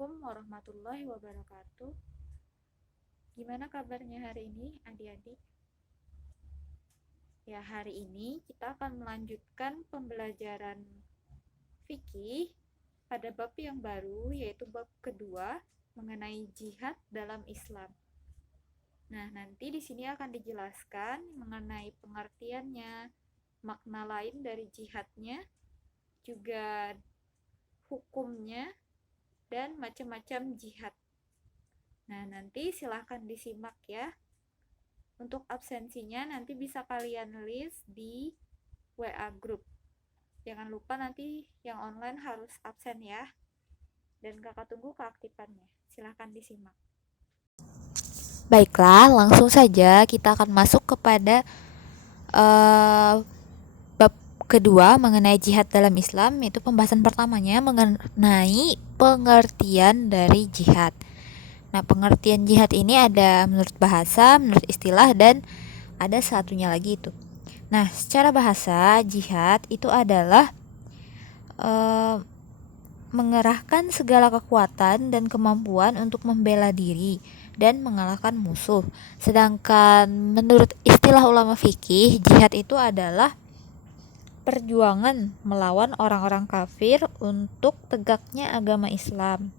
Assalamualaikum warahmatullahi wabarakatuh. Gimana kabarnya hari ini, adik-adik? Ya, hari ini kita akan melanjutkan pembelajaran fikih pada bab yang baru, yaitu bab kedua mengenai jihad dalam Islam. Nah, nanti di sini akan dijelaskan mengenai pengertiannya, makna lain dari jihadnya, juga hukumnya, dan macam-macam jihad. Nah, nanti silahkan disimak ya. Untuk absensinya nanti bisa kalian list di WA group. Jangan lupa nanti yang online harus absen ya. Dan kakak tunggu keaktifannya. Silahkan disimak. Baiklah, langsung saja kita akan masuk kepada bab kedua mengenai jihad dalam Islam, yaitu pembahasan pertamanya mengenai pengertian dari jihad. Nah, pengertian jihad ini ada menurut bahasa, menurut istilah, dan ada satunya lagi itu. Nah, secara bahasa, jihad itu adalah mengerahkan segala kekuatan dan kemampuan untuk membela diri dan mengalahkan musuh. Sedangkan menurut istilah ulama fikih, jihad itu adalah perjuangan melawan orang-orang kafir untuk tegaknya agama Islam.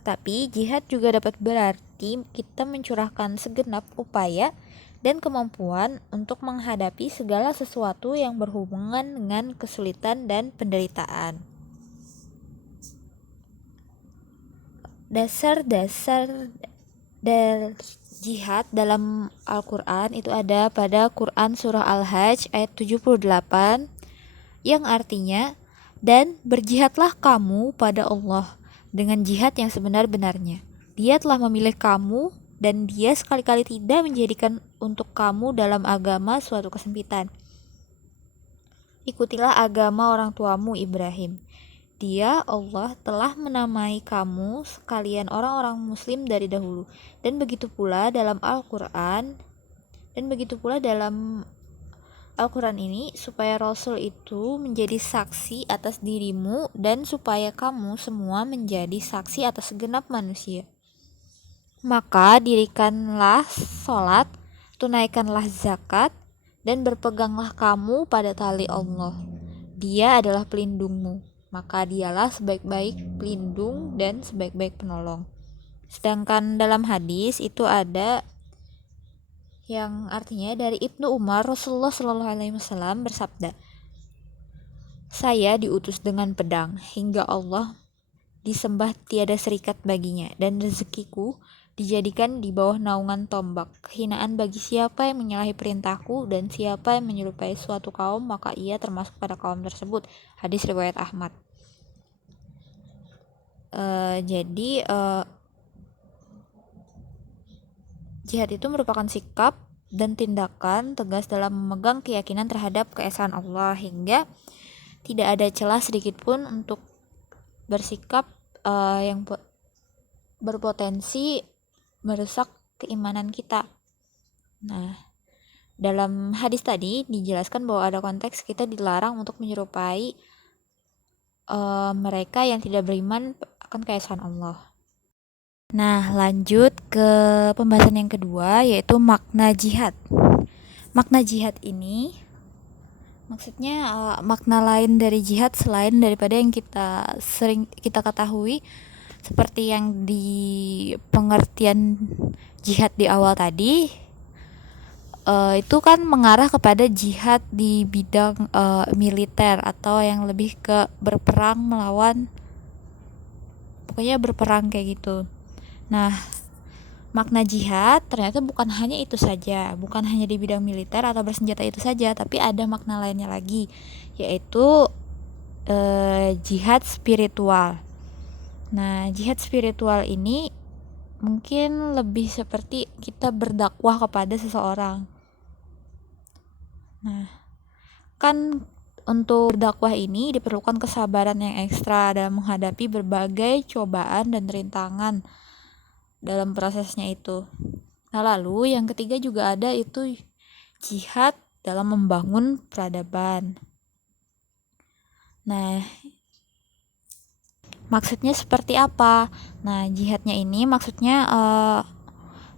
Tapi jihad juga dapat berarti kita mencurahkan segenap upaya dan kemampuan untuk menghadapi segala sesuatu yang berhubungan dengan kesulitan dan penderitaan. Dasar-dasar dari jihad dalam Al-Quran itu ada pada Quran Surah Al-Hajj ayat 78 yang artinya, dan berjihadlah kamu pada Allah dengan jihad yang sebenar-benarnya. Dia telah memilih kamu dan dia sekali-kali tidak menjadikan untuk kamu dalam agama suatu kesempitan. Ikutilah agama orang tuamu Ibrahim. Dia, Allah, telah menamai kamu sekalian orang-orang muslim dari dahulu. Dan begitu pula dalam Al-Quran ini, supaya Rasul itu menjadi saksi atas dirimu dan supaya kamu semua menjadi saksi atas segenap manusia. Maka dirikanlah sholat, tunaikanlah zakat, dan berpeganglah kamu pada tali Allah. Dia adalah pelindungmu, maka dialah sebaik-baik pelindung dan sebaik-baik penolong. Sedangkan dalam hadis itu ada yang artinya dari Ibnu Umar, Rasulullah SAW bersabda, saya diutus dengan pedang hingga Allah disembah tiada serikat baginya, dan rezekiku dijadikan di bawah naungan tombak. Kehinaan bagi siapa yang menyalahi perintahku, dan siapa yang menyerupai suatu kaum, maka ia termasuk pada kaum tersebut. Hadis riwayat Ahmad. Jihad itu merupakan sikap dan tindakan tegas dalam memegang keyakinan terhadap keesaan Allah hingga tidak ada celah sedikit pun untuk bersikap yang berpotensi merusak keimanan kita. Nah, dalam hadis tadi dijelaskan bahwa ada konteks kita dilarang untuk menyerupai mereka yang tidak beriman akan keesaan Allah. Nah, lanjut ke pembahasan yang kedua, yaitu makna jihad. Makna jihad ini maksudnya makna lain dari jihad selain daripada yang sering kita ketahui, seperti yang di pengertian jihad di awal tadi, itu kan mengarah kepada jihad di bidang militer atau yang lebih ke berperang melawan, pokoknya berperang kayak gitu. Nah, makna jihad ternyata bukan hanya itu saja, bukan hanya di bidang militer atau bersenjata itu saja, tapi ada makna lainnya lagi, yaitu jihad spiritual. Nah, jihad spiritual ini mungkin lebih seperti kita berdakwah kepada seseorang. Nah, kan untuk berdakwah ini diperlukan kesabaran yang ekstra dalam menghadapi berbagai cobaan dan rintangan dalam prosesnya itu. Nah, lalu yang ketiga juga ada itu jihad dalam membangun peradaban. Nah, Maksudnya seperti apa? Nah, jihadnya ini maksudnya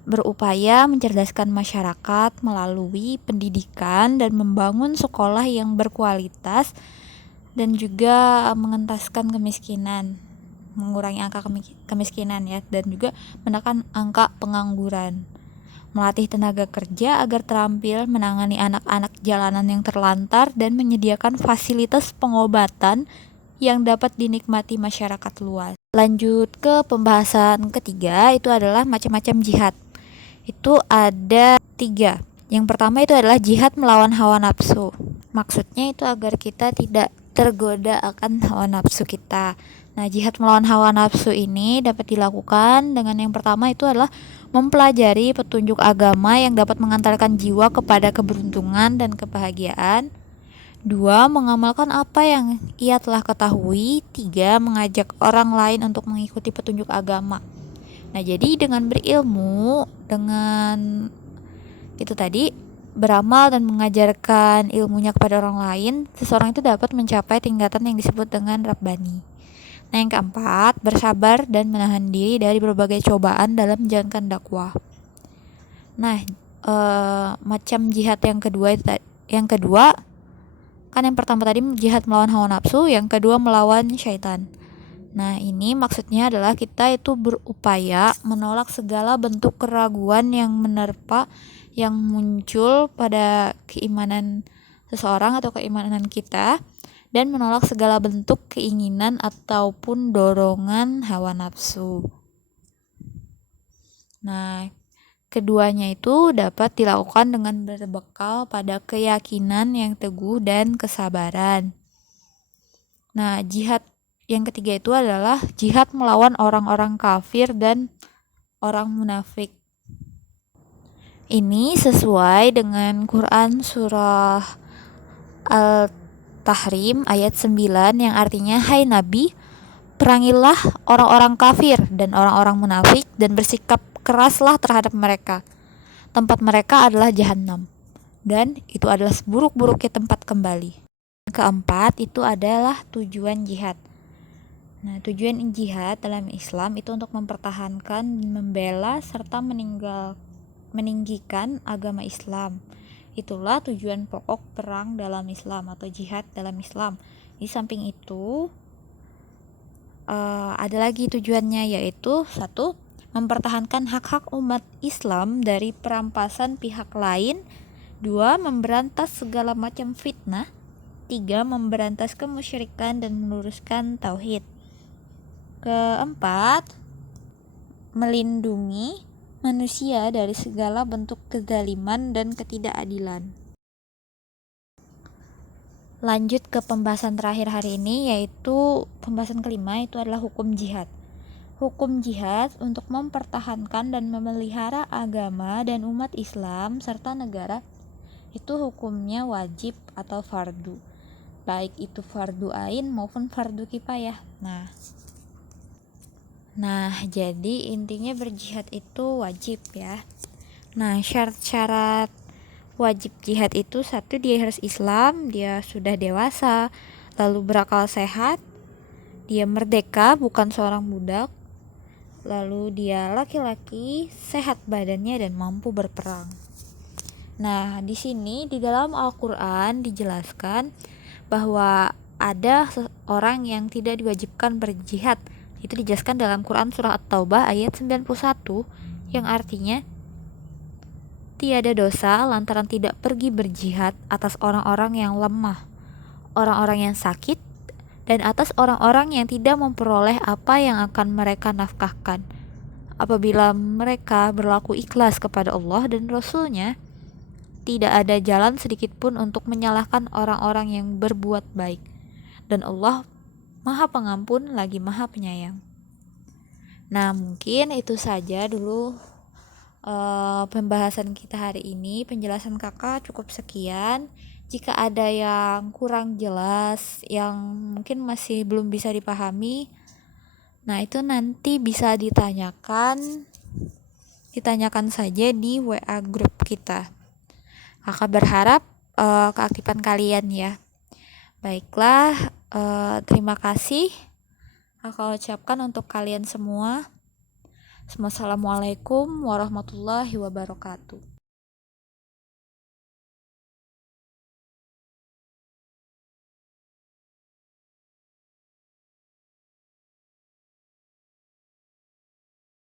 berupaya mencerdaskan masyarakat melalui pendidikan dan membangun sekolah yang berkualitas dan juga mengentaskan kemiskinan, mengurangi angka kemiskinan ya, dan juga menekan angka pengangguran. Melatih tenaga kerja agar terampil menangani anak-anak jalanan yang terlantar dan menyediakan fasilitas pengobatan yang dapat dinikmati masyarakat luas. Lanjut ke pembahasan ketiga, itu adalah macam-macam jihad. Itu ada 3. Yang pertama itu adalah jihad melawan hawa nafsu. Maksudnya itu agar kita tidak tergoda akan hawa nafsu kita. Nah, jihad melawan hawa nafsu ini dapat dilakukan dengan yang pertama itu adalah mempelajari petunjuk agama yang dapat mengantarkan jiwa kepada keberuntungan dan kebahagiaan. 2. Mengamalkan apa yang ia telah ketahui. 3. Mengajak orang lain untuk mengikuti petunjuk agama. Nah, jadi dengan berilmu, dengan itu tadi, beramal dan mengajarkan ilmunya kepada orang lain, seseorang itu dapat mencapai tingkatan yang disebut dengan Rabbani. Nah, yang keempat, bersabar dan menahan diri dari berbagai cobaan dalam menjalankan dakwah. Nah, macam jihad yang kedua kan yang pertama tadi jihad melawan hawa nafsu, yang kedua melawan syaitan. Nah, ini maksudnya adalah kita itu berupaya menolak segala bentuk keraguan yang menerpa, yang muncul pada keimanan seseorang atau keimanan kita, dan menolak segala bentuk keinginan ataupun dorongan hawa nafsu. Nah, keduanya itu dapat dilakukan dengan berbekal pada keyakinan yang teguh dan kesabaran. Nah, jihad yang ketiga itu adalah jihad melawan orang-orang kafir dan orang munafik. Ini sesuai dengan Quran surah Al-Tahrim ayat 9 yang artinya, "Hai Nabi, perangilah orang-orang kafir dan orang-orang munafik dan bersikap keraslah terhadap mereka. Tempat mereka adalah jahanam, dan itu adalah seburuk-buruknya tempat kembali." Keempat, itu adalah tujuan jihad. Nah, tujuan jihad dalam Islam itu untuk mempertahankan, membela, serta meninggikan agama Islam. Itulah tujuan pokok perang dalam Islam atau jihad dalam Islam. Di samping itu, ada lagi tujuannya, yaitu 1. Mempertahankan hak-hak umat Islam dari perampasan pihak lain. 2. Memberantas segala macam fitnah. 3. Memberantas kemusyrikan dan meluruskan tauhid. Keempat, melindungi manusia dari segala bentuk kezaliman dan ketidakadilan. Lanjut ke pembahasan terakhir hari ini, yaitu pembahasan kelima, itu adalah hukum jihad. Hukum jihad untuk mempertahankan dan memelihara agama dan umat Islam serta negara itu hukumnya wajib atau fardu, baik itu fardu ain maupun fardu kifayah. Nah, jadi intinya berjihad itu wajib ya. Nah, syarat-syarat wajib jihad itu 1, dia harus Islam, dia sudah dewasa, lalu berakal sehat, dia merdeka bukan seorang budak, lalu dia laki-laki, sehat badannya dan mampu berperang. Nah, di sini di dalam Al-Qur'an dijelaskan bahwa ada orang yang tidak diwajibkan berjihad. Itu dijelaskan dalam Quran surah At-Taubah ayat 91 yang artinya, tiada dosa lantaran tidak pergi berjihad atas orang-orang yang lemah, orang-orang yang sakit, dan atas orang-orang yang tidak memperoleh apa yang akan mereka nafkahkan. Apabila mereka berlaku ikhlas kepada Allah dan Rasul-Nya, tidak ada jalan sedikit pun untuk menyalahkan orang-orang yang berbuat baik. Dan Allah Maha Pengampun lagi Maha Penyayang. Nah, mungkin itu saja dulu pembahasan kita hari ini. Penjelasan kakak cukup sekian. Jika ada yang kurang jelas, yang mungkin masih belum bisa dipahami, nah itu nanti bisa ditanyakan saja di WA grup kita. Kakak berharap keaktifan kalian ya. Baiklah, terima kasih. aku ucapkan untuk kalian semua. Assalamualaikum warahmatullahi wabarakatuh.